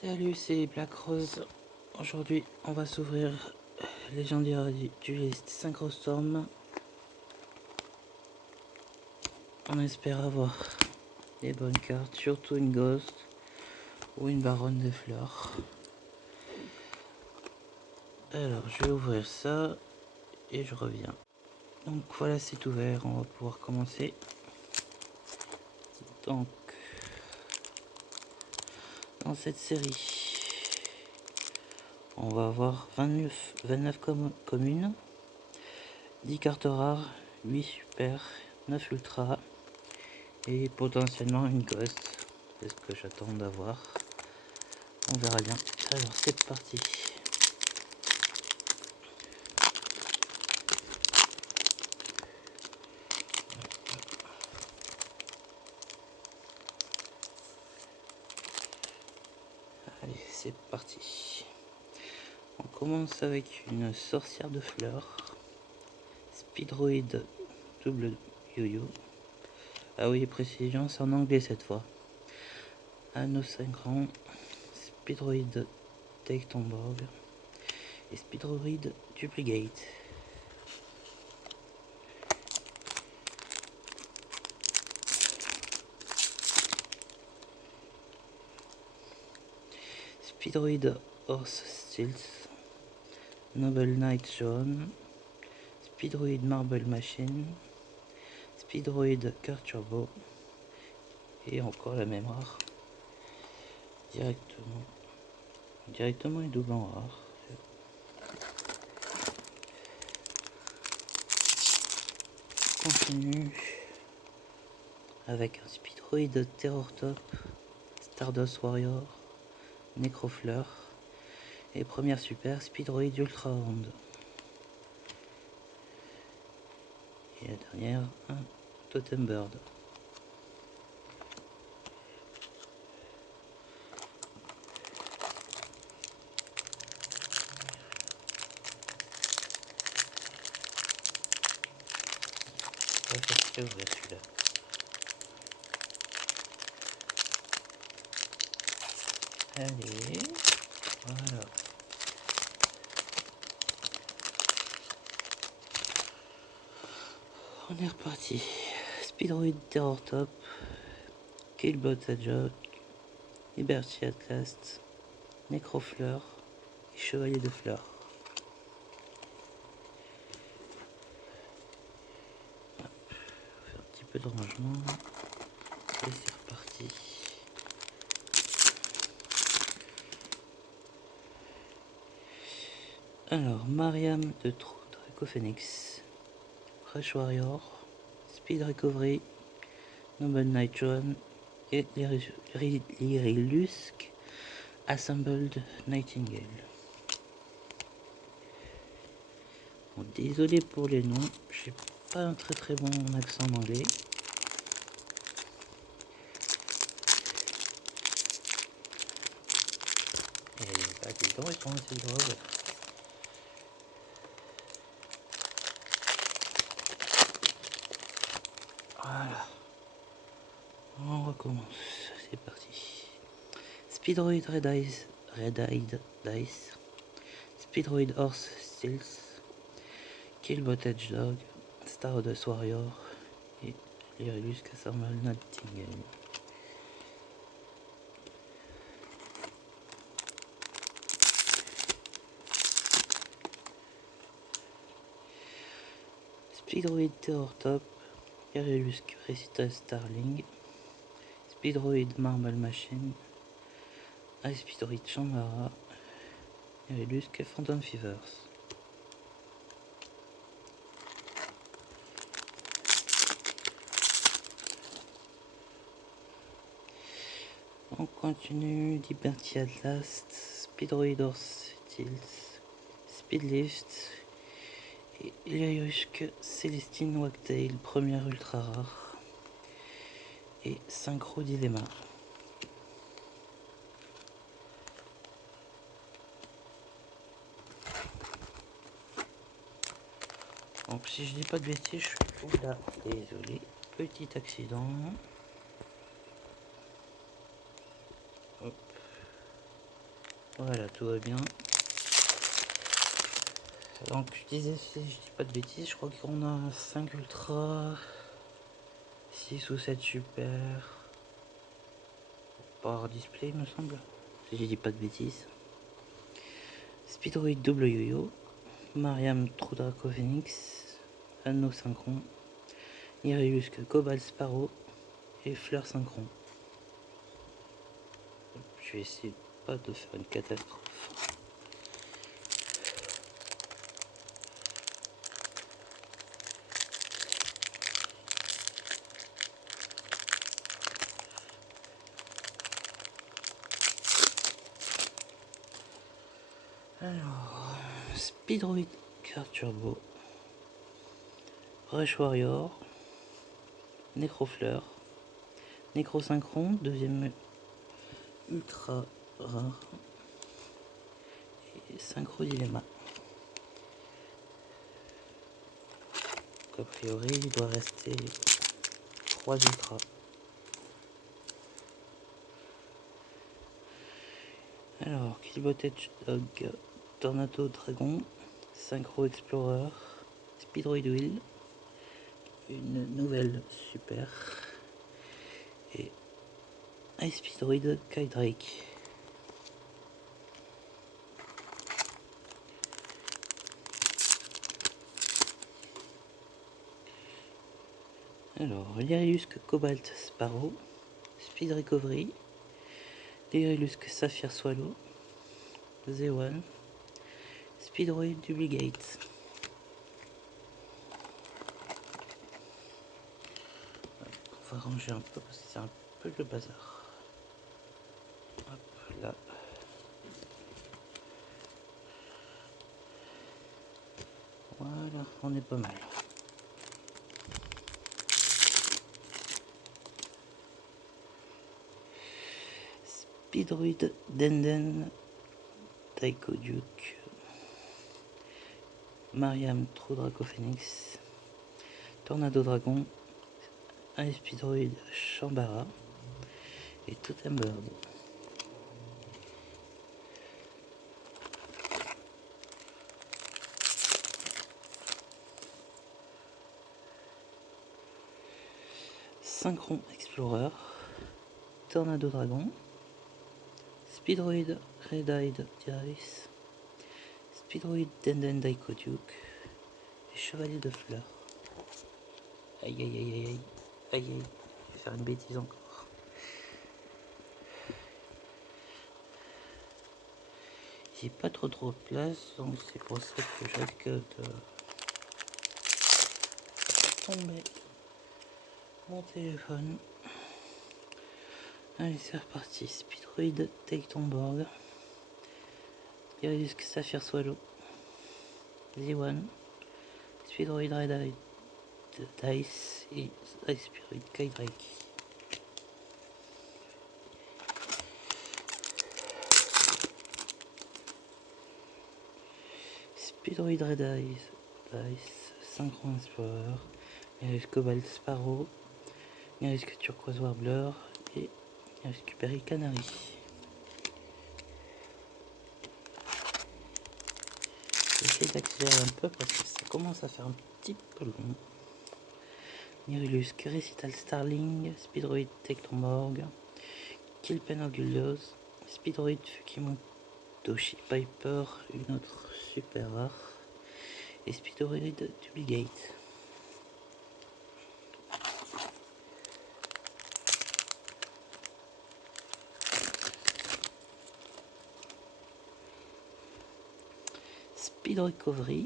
Salut, c'est Black Rose. Aujourd'hui, on va s'ouvrir Légendaire du list Synchrostorm. On espère avoir des bonnes cartes, surtout une Ghost ou une Baronne des Fleurs. Alors, je vais ouvrir ça et je reviens. Donc voilà, c'est ouvert, on va pouvoir commencer. Donc, dans cette série, on va avoir 29 communes, 10 cartes rares, 8 super, 9 ultra et potentiellement une ghost. C'est ce que j'attends d'avoir. On verra bien. Alors c'est parti. Allez, c'est parti. On commence avec une sorcière de fleurs. Speedroid double yo-yo. Ah oui, précision, c'est en anglais cette fois. Anneau 5 rangs. Speedroid Take Ton Borg. Et Speedroid Duplicate. Speedroid Horse Steels. Noble Knight John. Speedroid Marble Machine. Speedroid Car Turbo. Et encore la même rare. Directement et double en rare. On continue avec un Speedroid Terror Top, Stardust Warrior, Necrofleur et première super Speedroid Ultra Round. Et la dernière, un Totem Bird. On va faire ouvrir celui-là. Allez, voilà. On est reparti. Speedroid Terror Top, Killbot Adjok, Liberty Atlas, Necrofleur et Chevalier de Fleurs. Un petit peu de rangement et c'est reparti. Alors, Mariam de Draco Phoenix, Crash Warrior, Speed Recovery, Noble Knight John et Lyrilusk Assembled Nightingale. Bon, désolé pour les noms, j'ai pas un très bon accent en anglais. Et bah dis donc, ils sont assez drôles. Voilà. On recommence. C'est parti. Speedroid Red-Eyed Dice. Speedroid Horse Steels. Killbot Edgedog. Stardust Warrior. Et Lyrilusk Assembled Nightingale. Speedroid Terror Top. Lyrilusk Recital Starling. Speedroid Marble Machine. Speedroid Chambara. Lyrilusk Phantom Fevers. On continue. Liberty Atlas, Speedroid Horse Steels, Speedlift et Lyrilusk Célestine Wagtail, première ultra rare et Synchro Dilemma. Donc si je dis pas de bêtises, je suis là, désolé, petit accident. Hop. Voilà, tout va bien. Donc je disais, si je dis pas de bêtises, je crois qu'on a 5 ultra, 6 ou 7 super par display, il me semble, si je dis pas de bêtises. Speedroid double yo-yo, Mariam True Draco Phoenix, Anneau Synchron, Irillusque Cobalt Sparrow et Fleur Synchron. Je vais essayer pas de faire une catastrophe. Alors, Speedroid Card Turbo, Rush Warrior, Necrofleur, Necrosynchron, deuxième ultra rare, et Synchro Dilemma. A priori, il doit rester 3 ultras. Alors, Killbot Dog, Tornado Dragon, Synchro Explorer, Speedroid Wheel, une nouvelle super, et Ice Speedroid Kydrake. Alors, Lyrilusque Cobalt Sparrow, Speed Recovery, Lyrilusque Saphir Swallow, Z1, Speedroid Duplicate. On va ranger un peu parce que c'est un peu le bazar. Hop là. Voilà, on est pas mal. Speedroid Denden Taiko Duke, Mariam True Draco Phoenix, Tornado Dragon, un Speedroid Chambara et Totem Bird. Synchron Explorer, Tornado Dragon, Speedroid Red-Eyed Dice, Speedroid Denden Daiko Duke et Chevalier de Fleurs. Aïe aïe aïe aïe aïe aïe aïe, je vais faire une bêtise encore. J'ai pas trop de place, donc c'est pour ça que je risque de tomber mon téléphone. Allez, c'est reparti. Speedroid Take Ton Board, Iridusque Saphir Swallow, Z1, Speedroid Red-Eyed Dice et Ice Spirit Kydrake. Speedroid Red-Eyed Dice, Synchron Explorer, Iridusque Cobalt Sparrow, Iridusque Turquoise Warbler et Iridusque Perry Canary. J'essaie d'accélérer un peu parce que ça commence à faire un petit peu long. Irillusque Recital Starling, Speedroid Tectomorg, Kilpenoguldos, Speedroid Fukimotoshi Piper, une autre super rare, et Speedroid Duplicate. Speed Recovery,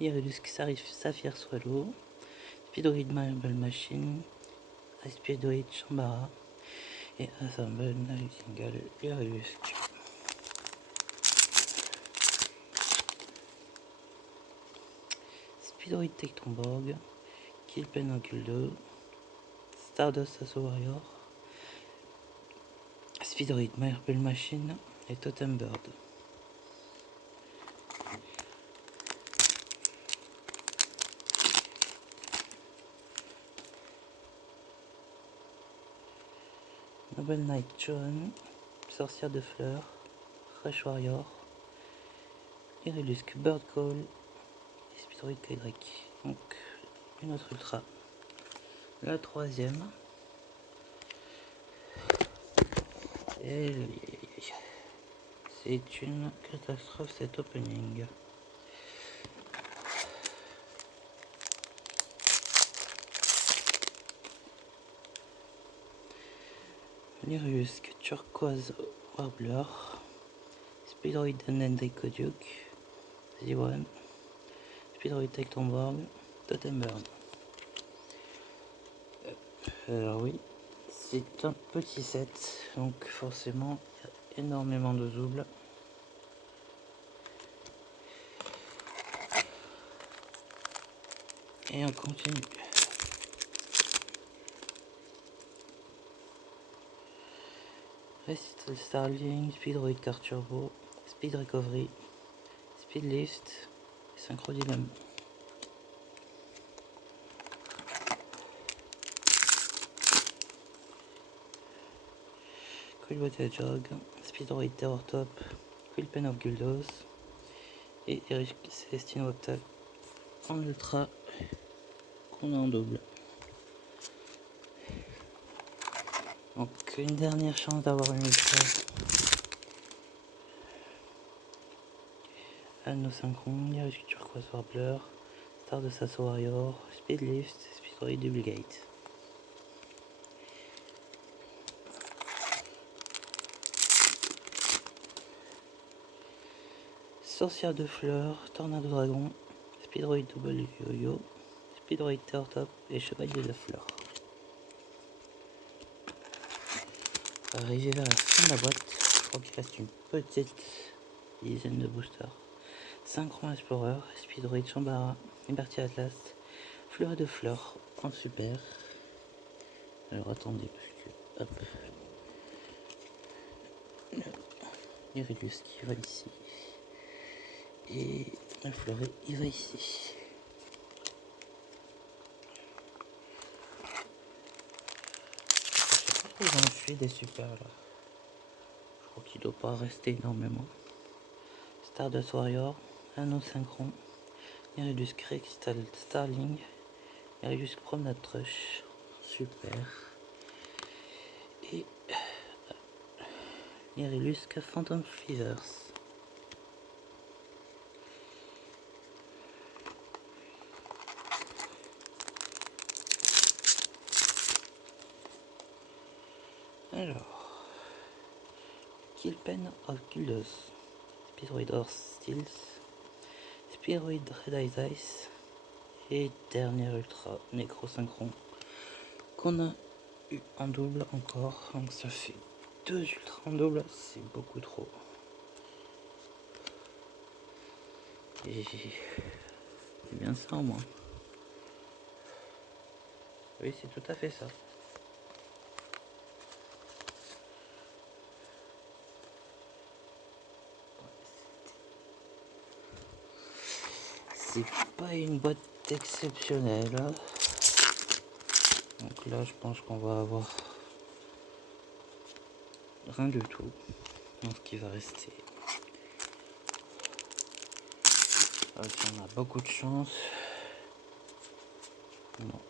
Irillusque Saphir Swallow, Speedroid Marble Machine, Speedroid Chambara et Assemble Single Irillusque. Speedroid Tectomborg, Kilpenoguldo, Stardust Assault Warrior, Speedroid Marble Machine et Totem Bird. Noble Knight John, Sorcière de Fleurs, Fresh Warrior, Iridusc Bird Call et Speedroid Kydrake. Donc une autre ultra. La troisième. Et c'est une catastrophe cet opening. Lyriusc Turquoise Warbler, Speedroid Nendrico Duke, Z1, Speedroid Tectomborg, Totem Burn. Alors oui, c'est un petit set, donc forcément il y a énormément de doubles. Et on continue. Recital Starling, Speedroid Car Turbo, Speed Recovery, Speed Lift, Synchro Dynamo. Quillbot Jog, Speedroid Terror Top, Quillpen of Guldos et Eric Celestino Octave en ultra qu'on a en double. Donc une dernière chance d'avoir une ultra. Anno Synchron, Lyriusc Turquoise Warbler, Star de Sasso Warrior, Speed Lift, Speedroid Duplicate. Sorcière de fleurs, Tornado Dragon, Speedroid Double Yo-Yo, Speedroid Terror Top et Chevalier de la Fleur. Arrivé vers la fin de la boîte, je crois qu'il reste une petite dizaine de boosters. Synchron Explorer, Speedroid Chambara, Liberty Atlas, Fleur de Fleurs en super. Alors attendez, parce que hop, Iridus qui va ici et un fleuret il va ici. Je sais pas où j'en suis des super là. Je crois qu'il doit pas rester énormément. Stardust Warrior, Anneau Synchron, Iridusc Crystal Starling, Iridusc Promenade Trush, super. Et Iridusc Phantom Fevers. Alors, Quillpen of Guldos, Speedroid Horse Steels, Speedroid Red Eyes Ice et dernière ultra Necro Synchron qu'on a eu en double encore, donc ça fait 2 ultras en double, c'est beaucoup trop. Et c'est bien ça au moins. Oui, c'est tout à fait ça. C'est pas une boîte exceptionnelle. Donc là, je pense qu'on va avoir rien du tout dans ce qui va rester. Si on a beaucoup de chance. Non.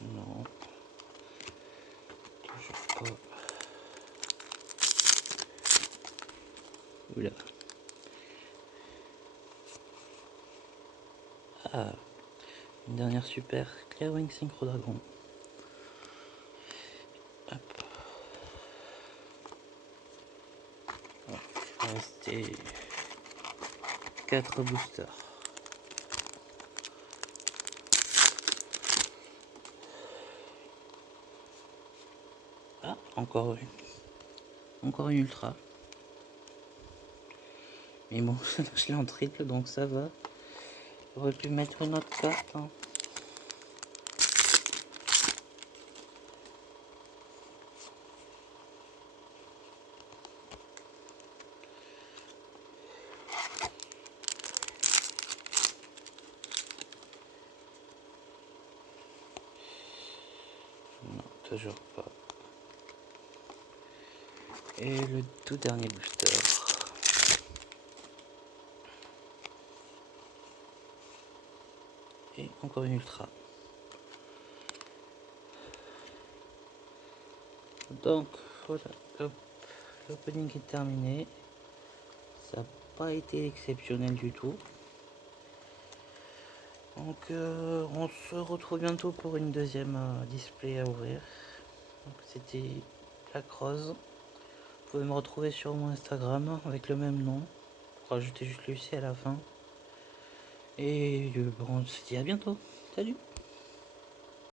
Non. Toujours pas. Oula. Ah. Une dernière super. Clearwing Synchro Dragon. Hop. Il va rester 4 boosters. Ah, encore une ultra. Mais bon, je l'ai en triple donc ça va. J'aurais pu mettre une autre carte. Hein. toujours pas. Et le tout dernier booster. Et encore une ultra. Donc voilà, l'opening est terminé. Ça n'a pas été exceptionnel du tout. Donc on se retrouve bientôt pour une deuxième display à ouvrir. C'était Black Rose. Vous pouvez me retrouver sur mon Instagram avec le même nom. Pour rajouter juste Lucie à la fin. Et on se dit à bientôt. Salut!